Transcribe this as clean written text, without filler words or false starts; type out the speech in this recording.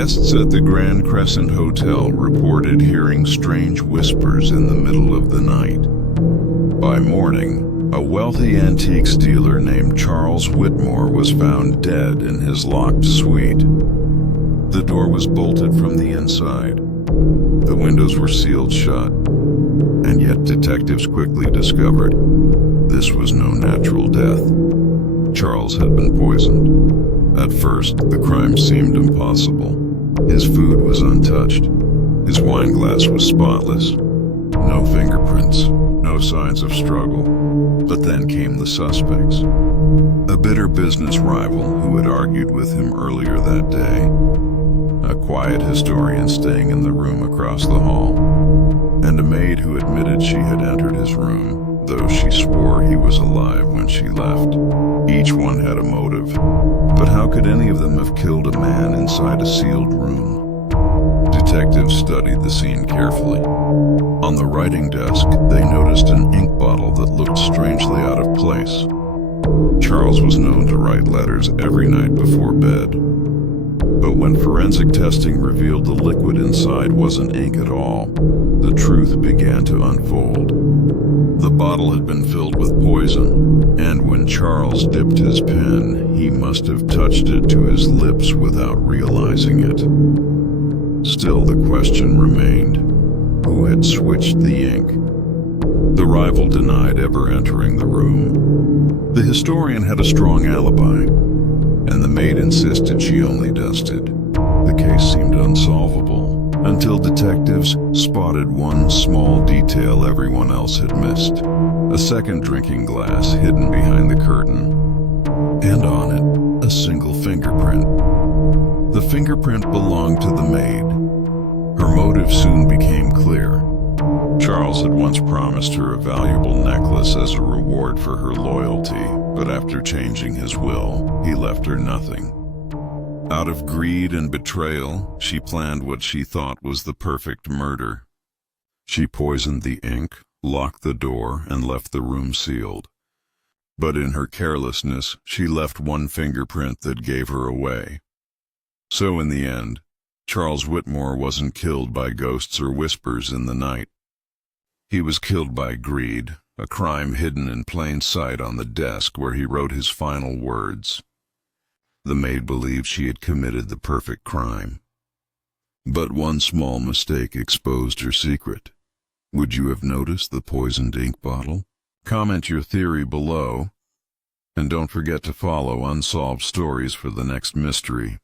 Guests at the Grand Crescent Hotel reported hearing strange whispers in the middle of the night. By morning, a wealthy antiques dealer named Charles Whitmore was found dead in his locked suite. The door was bolted from the inside. The windows were sealed shut. And yet detectives quickly discovered this was no natural death. Charles had been poisoned. At first, the crime seemed impossible. His food was untouched. His wine glass was spotless. No fingerprints, no signs of struggle. But then came the suspects. A bitter business rival who had argued with him earlier that day. A quiet historian staying in the room across the hall. And a maid who admitted she had entered his room, though she swore he was alive when she left. Each one had a motive, but how could any of them have killed a man inside a sealed room? Detectives studied the scene carefully. On the writing desk, they noticed an ink bottle that looked strangely out of place. Charles was known to write letters every night before bed. But when forensic testing revealed the liquid inside wasn't ink at all, the truth began to unfold. The bottle had been filled with poison, and when Charles dipped his pen, he must have touched it to his lips without realizing it. Still, the question remained, who had switched the ink? The rival denied ever entering the room. The historian had a strong alibi, and the maid insisted she only dusted. The case seemed unsolvable, until detectives spotted one small detail everyone else had missed. A second drinking glass hidden behind the curtain, and on it, a single fingerprint. The fingerprint belonged to the maid. Her motive soon became clear. Charles had once promised her a valuable necklace as a reward for her loyalty, but after changing his will, he left her nothing. Out of greed and betrayal, she planned what she thought was the perfect murder. She poisoned the ink, locked the door, and left the room sealed. But in her carelessness, she left one fingerprint that gave her away. So in the end, Charles Whitmore wasn't killed by ghosts or whispers in the night. He was killed by greed, a crime hidden in plain sight on the desk where he wrote his final words. The maid believed she had committed the perfect crime. But one small mistake exposed her secret. Would you have noticed the poisoned ink bottle? Comment your theory below, and don't forget to follow Unsolved Stories for the next mystery.